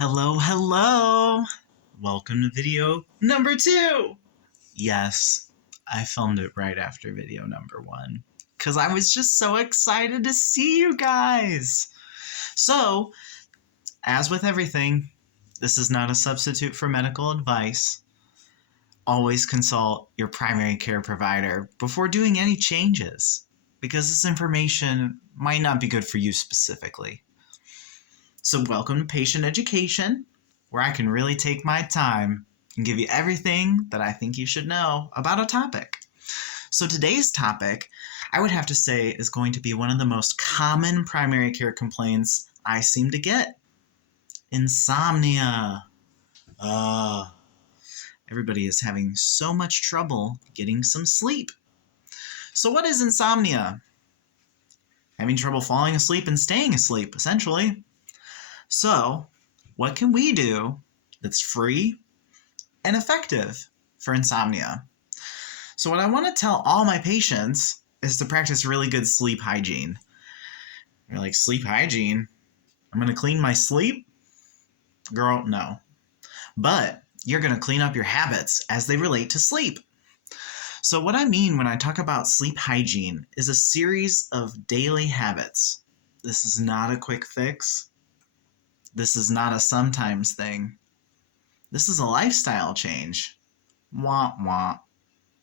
Hello, hello! Welcome to video number 2! Yes, I filmed it right after video number 1. Because I was just so excited to see you guys! So, as with everything, this is not a substitute for medical advice. Always consult your primary care provider before doing any changes, because this information might not be good for you specifically. So welcome to Patient Education, where I can really take my time and give you everything that I think you should know about a topic. So today's topic, I would have to say, is going to be one of the most common primary care complaints I seem to get. Insomnia. Everybody is having so much trouble getting some sleep. So what is insomnia? Having trouble falling asleep and staying asleep, essentially. So, what can we do that's free and effective for insomnia? So what I want to tell all my patients is to practice really good sleep hygiene. You're like, sleep hygiene? I'm going to clean my sleep? Girl, no. But you're going to clean up your habits as they relate to sleep. So what I mean when I talk about sleep hygiene is a series of daily habits. This is not a quick fix. This is not a sometimes thing. This is a lifestyle change. Wah, wah.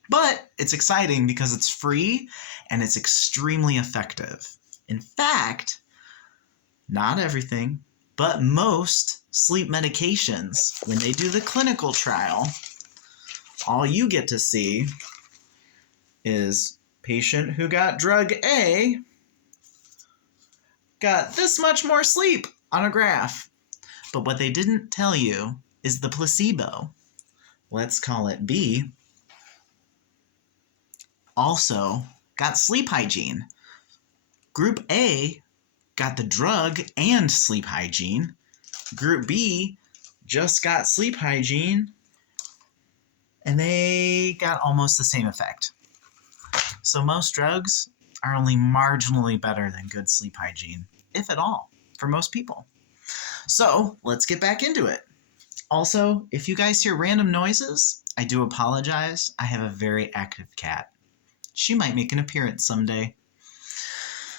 But it's exciting because it's free and it's extremely effective. In fact, not everything, but most sleep medications, when they do the clinical trial, all you get to see is patient who got drug A got this much more sleep on a graph. But what they didn't tell you is the placebo, let's call it B, also got sleep hygiene. Group A got the drug and sleep hygiene. Group B just got sleep hygiene, and they got almost the same effect. So most drugs are only marginally better than good sleep hygiene, if at all, for most people. So let's get back into it. Also, if you guys hear random noises, I do apologize. I have a very active cat. She might make an appearance someday.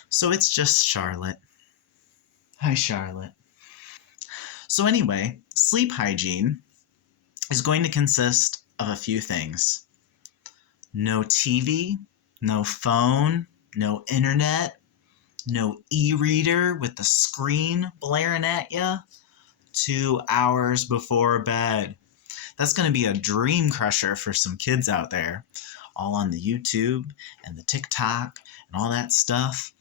So it's just Charlotte. Hi, Charlotte. So anyway, sleep hygiene is going to consist of a few things. No TV, no phone, no internet, no e-reader with the screen blaring at you 2 hours before bed. That's going to be a dream crusher for some kids out there, all on the YouTube and the TikTok and all that stuff.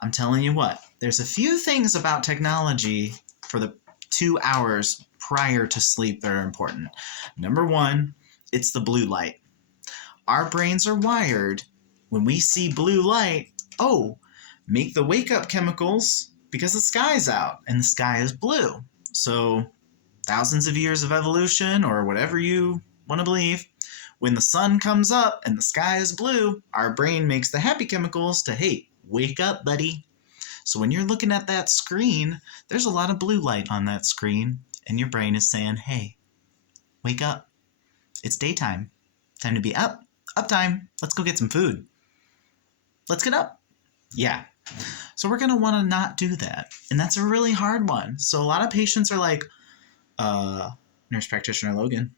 I'm telling you what, there's a few things about technology for the 2 hours prior to sleep that are important. Number one, it's the blue light. Our brains are wired when we see blue light, make the wake-up chemicals because the sky's out and the sky is blue. So thousands of years of evolution, or whatever you want to believe, when the sun comes up and the sky is blue, our brain makes the happy chemicals to, hey, wake up, buddy. So when you're looking at that screen, there's a lot of blue light on that screen, and your brain is saying, hey, wake up. It's daytime. Time to be up. Up time. Let's go get some food. Let's get up. Yeah. So we're going to want to not do that. And that's a really hard one. So a lot of patients are like, Nurse Practitioner Logan,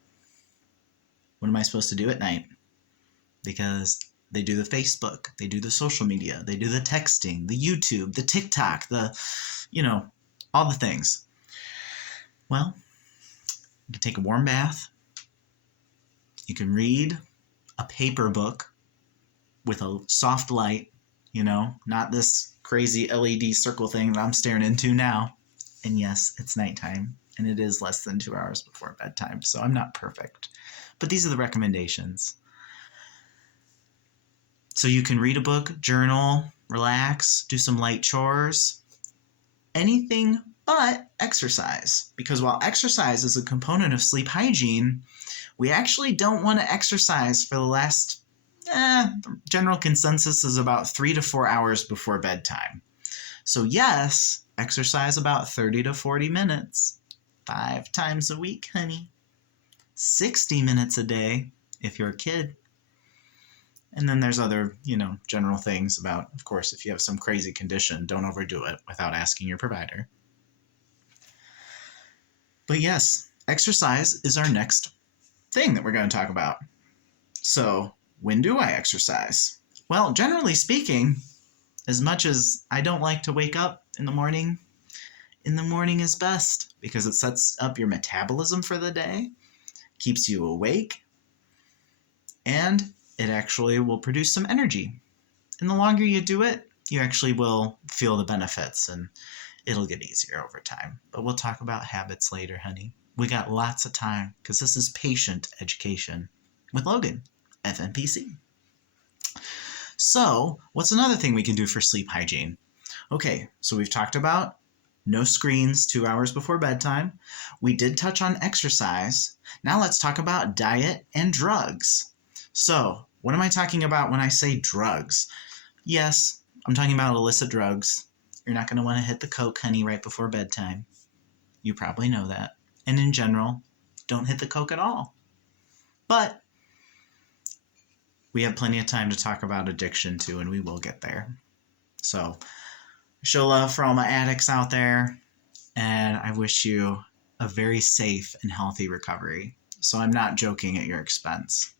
what am I supposed to do at night? Because they do the Facebook, they do the social media, they do the texting, the YouTube, the TikTok, all the things. Well, you can take a warm bath. You can read a paper book with a soft light, not this crazy LED circle thing that I'm staring into now. And yes, it's nighttime, and it is less than 2 hours before bedtime, so I'm not perfect. But these are the recommendations. So you can read a book, journal, relax, do some light chores, anything but exercise. Because while exercise is a component of sleep hygiene, we actually don't want to exercise for the last, general consensus is about 3 to 4 hours before bedtime. So yes, exercise about 30 to 40 minutes. 5 times a week, honey. 60 minutes a day if you're a kid. And then there's other, general things about, of course, if you have some crazy condition, don't overdo it without asking your provider. But yes, exercise is our next thing that we're going to talk about. So, when do I exercise? Well, generally speaking, as much as I don't like to wake up in the morning is best because it sets up your metabolism for the day, keeps you awake, and it actually will produce some energy. And the longer you do it, you actually will feel the benefits and it'll get easier over time. But we'll talk about habits later, honey. We got lots of time because this is patient education with Logan, FNPC. So, what's another thing we can do for sleep hygiene? Okay, so we've talked about no screens 2 hours before bedtime. We did touch on exercise. Now let's talk about diet and drugs. So, what am I talking about when I say drugs? Yes, I'm talking about illicit drugs. You're not going to want to hit the coke, honey, right before bedtime. You probably know that. And in general, don't hit the coke at all. But we have plenty of time to talk about addiction too, and we will get there. So, show love for all my addicts out there, and I wish you a very safe and healthy recovery. So I'm not joking at your expense.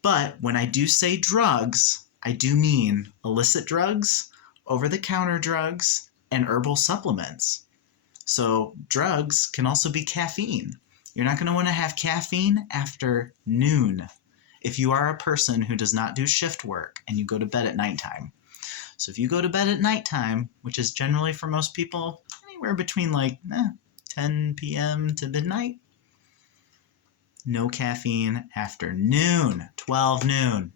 But when I do say drugs, I do mean illicit drugs, over-the-counter drugs, and herbal supplements. So drugs can also be caffeine. You're not going to want to have caffeine after noon if you are a person who does not do shift work and you go to bed at nighttime. So if you go to bed at nighttime, which is generally for most people anywhere between 10 p.m. to midnight, no caffeine after noon, 12 noon.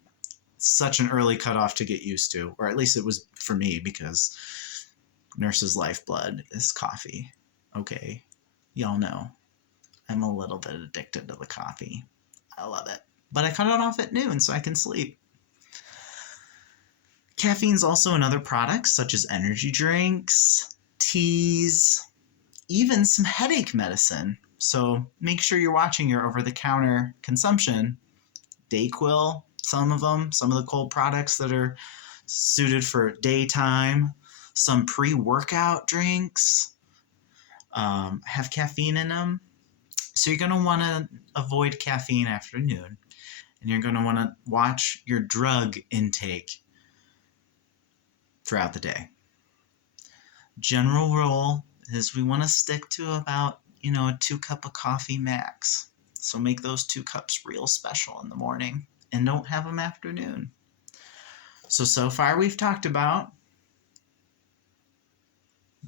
Such an early cutoff to get used to, or at least it was for me because nurse's lifeblood is coffee. Okay, y'all know I'm a little bit addicted to the coffee. I love it. But I cut it off at noon so I can sleep. Caffeine's also in other products such as energy drinks, teas, even some headache medicine. So make sure you're watching your over-the-counter consumption. Dayquil, some of the cold products that are suited for daytime, some pre-workout drinks have caffeine in them. So you're going to want to avoid caffeine after noon. And you're going to want to watch your drug intake throughout the day. General rule is we want to stick to about, a 2 cup of coffee max. So make those 2 cups real special in the morning and don't have them after noon. So far we've talked about,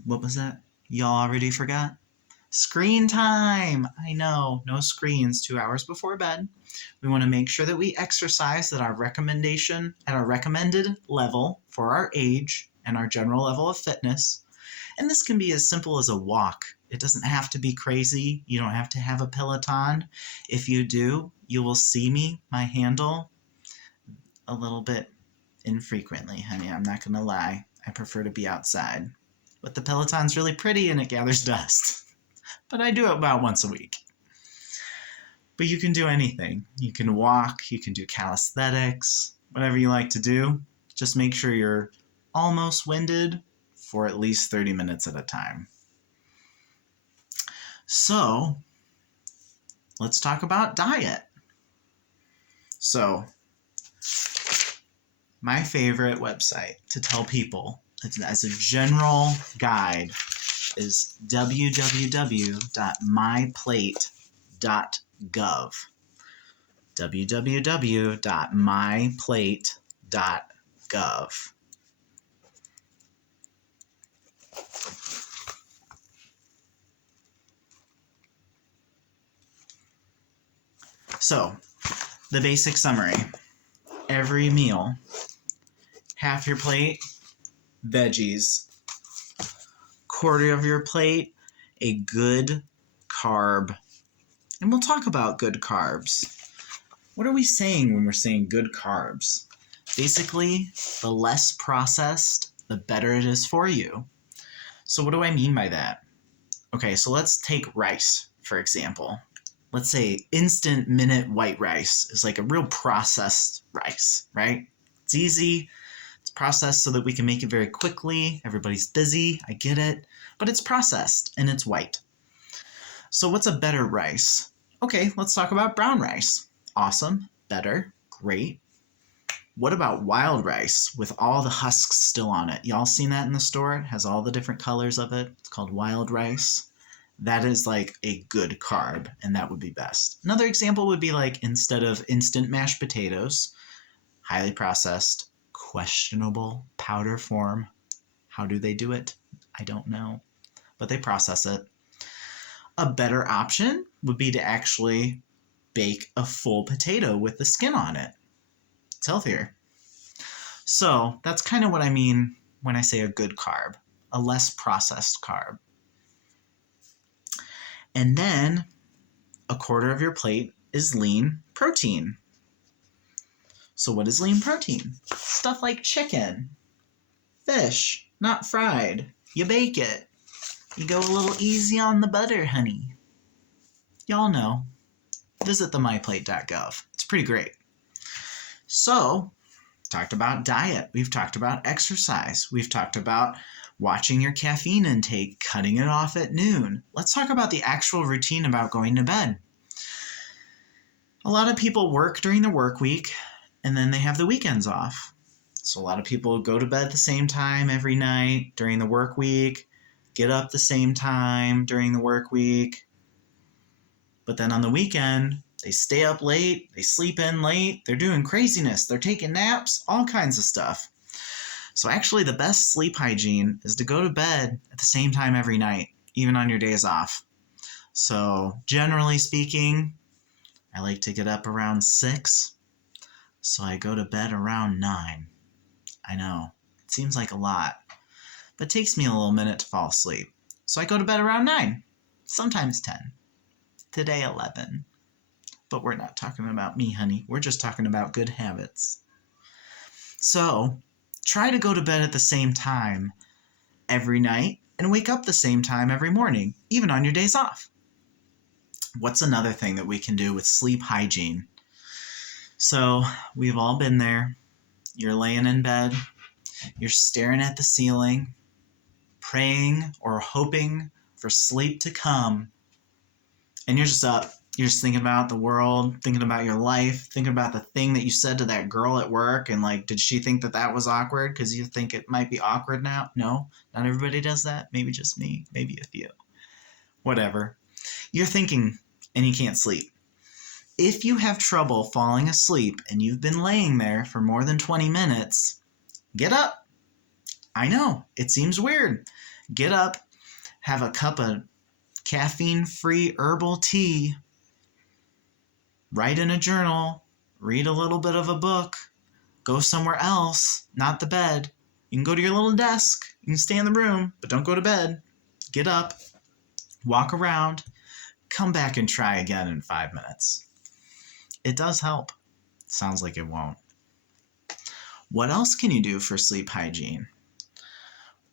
what was that? Y'all already forgot? Screen time. I know, no screens 2 hours before bed. We want to make sure that we exercise at our recommended level for our age and our general level of fitness. And this can be as simple as a walk. It doesn't have to be crazy. You don't have to have a Peloton. If you do, you will see my handle a little bit infrequently, honey. I'm not going to lie. I prefer to be outside. But the Peloton's really pretty and it gathers dust. But I do it about once a week. But you can do anything. You can walk, you can do calisthenics, whatever you like to do. Just make sure you're almost winded for at least 30 minutes at a time. So, let's talk about diet. So, my favorite website to tell people as a general guide is www.myplate.gov. www.myplate.gov. So, the basic summary. Every meal, half your plate, veggies. Quarter of your plate, a good carb. And we'll talk about good carbs. What are we saying when we're saying good carbs? Basically, the less processed, the better it is for you. So what do I mean by that? Okay, so let's take rice, for example. Let's say instant minute white rice is like a real processed rice, right? It's easy. It's processed so that we can make it very quickly. Everybody's busy. I get it. But it's processed and it's white. So what's a better rice? Okay, let's talk about brown rice. Awesome. Better. Great. What about wild rice with all the husks still on it? Y'all seen that in the store? It has all the different colors of it. It's called wild rice. That is like a good carb, and that would be best. Another example would be like instead of instant mashed potatoes, highly processed, questionable powder form. How do they do it? I don't know, but they process it. A better option would be to actually bake a full potato with the skin on it. It's healthier. So that's kind of what I mean when I say a good carb, a less processed carb. And then a quarter of your plate is lean protein. So what is lean protein? Stuff like chicken, fish, not fried. You bake it. You go a little easy on the butter, honey. Y'all know. Visit the myplate.gov. It's pretty great. So, talked about diet. We've talked about exercise. We've talked about watching your caffeine intake, cutting it off at noon. Let's talk about the actual routine about going to bed. A lot of people work during the work week, and then they have the weekends off. So a lot of people go to bed the same time every night during the work week, get up the same time during the work week. But then on the weekend, they stay up late, they sleep in late, they're doing craziness, they're taking naps, all kinds of stuff. So actually the best sleep hygiene is to go to bed at the same time every night, even on your days off. So generally speaking, I like to get up around 6, so I go to bed around 9. I know, it seems like a lot, but it takes me a little minute to fall asleep. So I go to bed around 9, sometimes 10. Today 11. But we're not talking about me, honey. We're just talking about good habits. So, try to go to bed at the same time every night and wake up the same time every morning, even on your days off. What's another thing that we can do with sleep hygiene? So, we've all been there. You're laying in bed, you're staring at the ceiling, praying or hoping for sleep to come, and you're just up. You're just thinking about the world, thinking about your life, thinking about the thing that you said to that girl at work, and like, did she think that that was awkward because you think it might be awkward now? No, not everybody does that. Maybe just me, maybe a few. Whatever. You're thinking and you can't sleep. If you have trouble falling asleep and you've been laying there for more than 20 minutes, get up. I know, it seems weird. Get up, have a cup of caffeine-free herbal tea, write in a journal, read a little bit of a book, go somewhere else, not the bed. You can go to your little desk, you can stay in the room, but don't go to bed. Get up, walk around, come back and try again in 5 minutes. It does help. Sounds like it won't. What else can you do for sleep hygiene?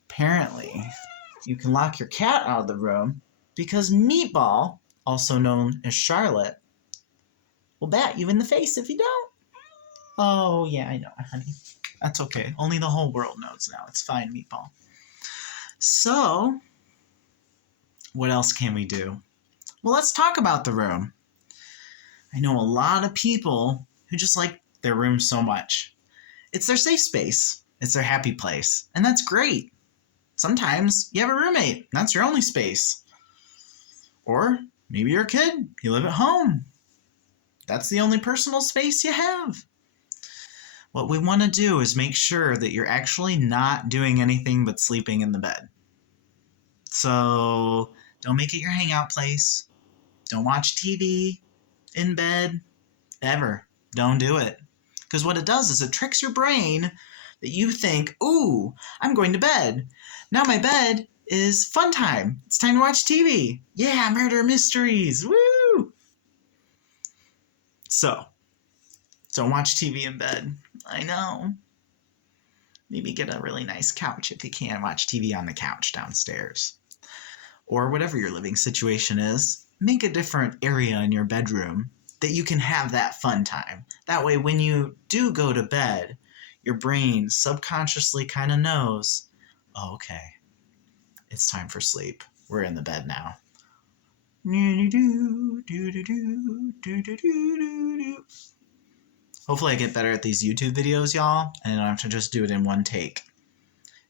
Apparently, you can lock your cat out of the room because Meatball, also known as Charlotte, will bat you in the face if you don't. Oh, yeah, I know, honey. That's okay. Only the whole world knows now. It's fine, Meatball. So, what else can we do? Well, let's talk about the room. I know a lot of people who just like their room so much. It's their safe space. It's their happy place. And that's great. Sometimes you have a roommate. And that's your only space. Or maybe you're a kid. You live at home. That's the only personal space you have. What we want to do is make sure that you're actually not doing anything but sleeping in the bed. So don't make it your hangout place. Don't watch TV in bed. Ever. Don't do it. Because what it does is it tricks your brain that you think, ooh, I'm going to bed. Now my bed is fun time. It's time to watch TV. Yeah, murder mysteries. Woo! So, don't watch TV in bed. I know. Maybe get a really nice couch if you can. Watch TV on the couch downstairs. or whatever your living situation is, make a different area in your bedroom that you can have that fun time. That way, when you do go to bed, your brain subconsciously kind of knows, oh, okay, it's time for sleep. We're in the bed now. Hopefully I get better at these YouTube videos, y'all, and I don't have to just do it in one take.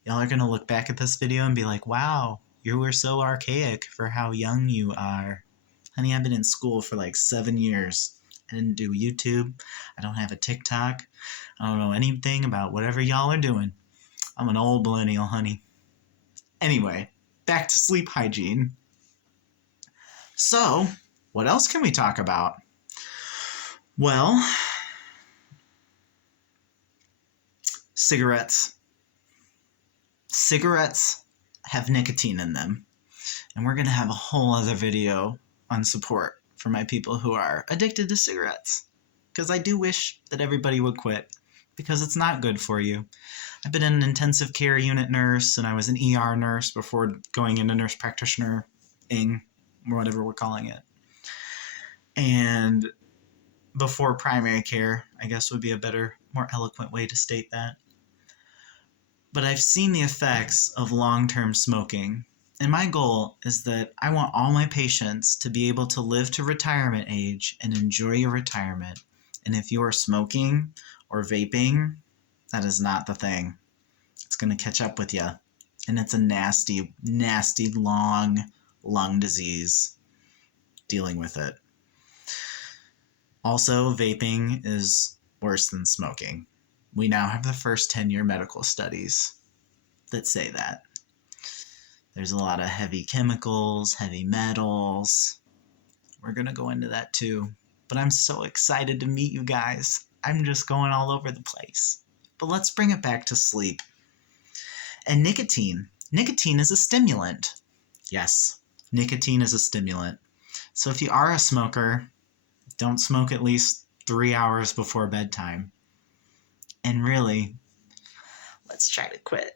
Y'all are going to look back at this video and be like, wow, you were so archaic for how young you are. Honey, I've been in school for like 7 years. I didn't do YouTube. I don't have a TikTok. I don't know anything about whatever y'all are doing. I'm an old millennial, honey. Anyway, back to sleep hygiene. So, what else can we talk about? Well, cigarettes. Cigarettes have nicotine in them. And we're going to have a whole other video on support for my people who are addicted to cigarettes. Because I do wish that everybody would quit. Because it's not good for you. I've been an intensive care unit nurse, and I was an ER nurse before going into nurse practitioner-ing, or whatever we're calling it. And before primary care, I guess would be a better, more eloquent way to state that. But I've seen the effects of long-term smoking. And my goal is that I want all my patients to be able to live to retirement age and enjoy your retirement. And if you are smoking or vaping, that is not the thing. It's going to catch up with you. And it's a nasty, nasty, long lung disease dealing with it. Also, vaping is worse than smoking. We now have the first 10-year medical studies that say that. There's a lot of heavy chemicals, heavy metals. We're going to go into that too. But I'm so excited to meet you guys. I'm just going all over the place. But let's bring it back to sleep. And nicotine. Nicotine is a stimulant. Yes, nicotine is a stimulant. So if you are a smoker, don't smoke at least 3 hours before bedtime. And really, let's try to quit.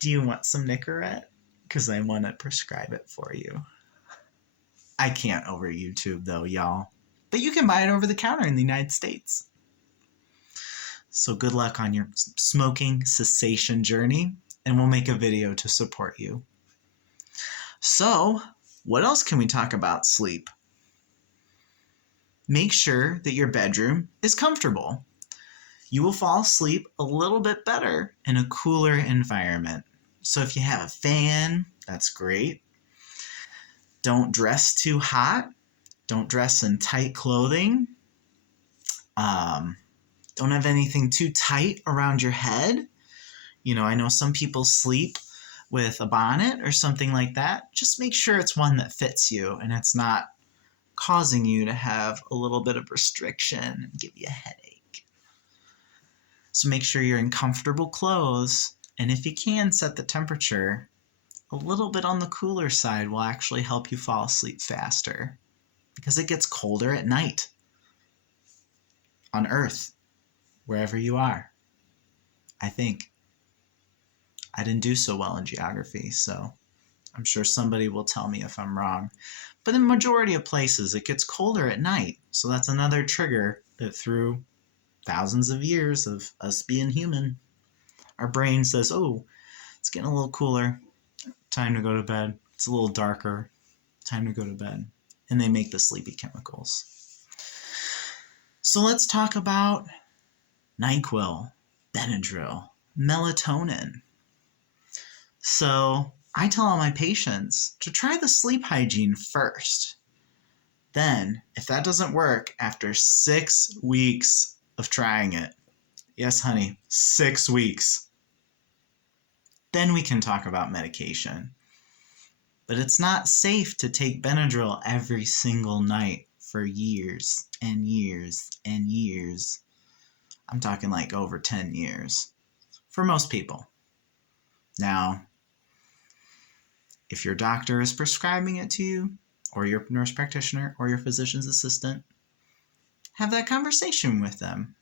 Do you want some Nicorette? Because I want to prescribe it for you. I can't over YouTube though, y'all. But you can buy it over the counter in the United States. So good luck on your smoking cessation journey, and we'll make a video to support you. So, what else can we talk about sleep? Make sure that your bedroom is comfortable. You will fall asleep a little bit better in a cooler environment. So if you have a fan, that's great. Don't dress too hot. Don't dress in tight clothing. Don't have anything too tight around your head. You know, I know some people sleep with a bonnet or something like that. Just make sure it's one that fits you and it's not causing you to have a little bit of restriction and give you a headache. So make sure you're in comfortable clothes, and if you can, set the temperature a little bit on the cooler side will actually help you fall asleep faster, because it gets colder at night on Earth, wherever you are. I think. I didn't do so well in geography, so I'm sure somebody will tell me if I'm wrong. But in the majority of places, it gets colder at night. So that's another trigger that through thousands of years of us being human, our brain says, oh, it's getting a little cooler. Time to go to bed. It's a little darker. Time to go to bed. And they make the sleepy chemicals. So let's talk about NyQuil, Benadryl, melatonin. So I tell all my patients to try the sleep hygiene first. Then, if that doesn't work after 6 weeks of trying it, yes, honey, 6 weeks, then we can talk about medication. But it's not safe to take Benadryl every single night for years and years and years. I'm talking like over 10 years for most people. Now, if your doctor is prescribing it to you, or your nurse practitioner, or your physician's assistant, have that conversation with them.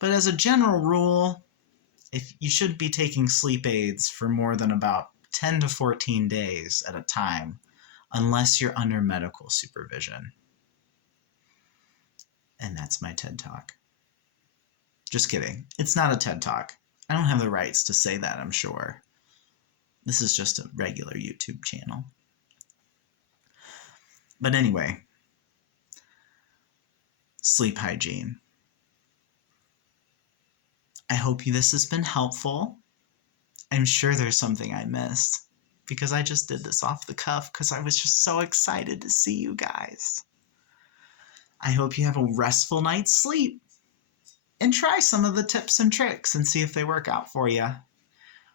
But as a general rule, if you should be taking sleep aids for more than about 10 to 14 days at a time unless you're under medical supervision. And that's my TED Talk. Just kidding. It's not a TED Talk. I don't have the rights to say that, I'm sure. This is just a regular YouTube channel. But anyway, sleep hygiene. I hope this has been helpful. I'm sure there's something I missed because I just did this off the cuff because I was just so excited to see you guys. I hope you have a restful night's sleep and try some of the tips and tricks and see if they work out for you.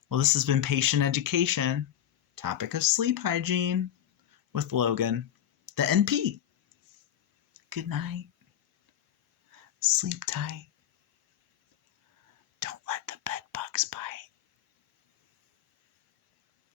Well, this has been Patient Education, topic of sleep hygiene with Logan, the NP. Good night. Sleep tight. Don't let the bed bugs bite.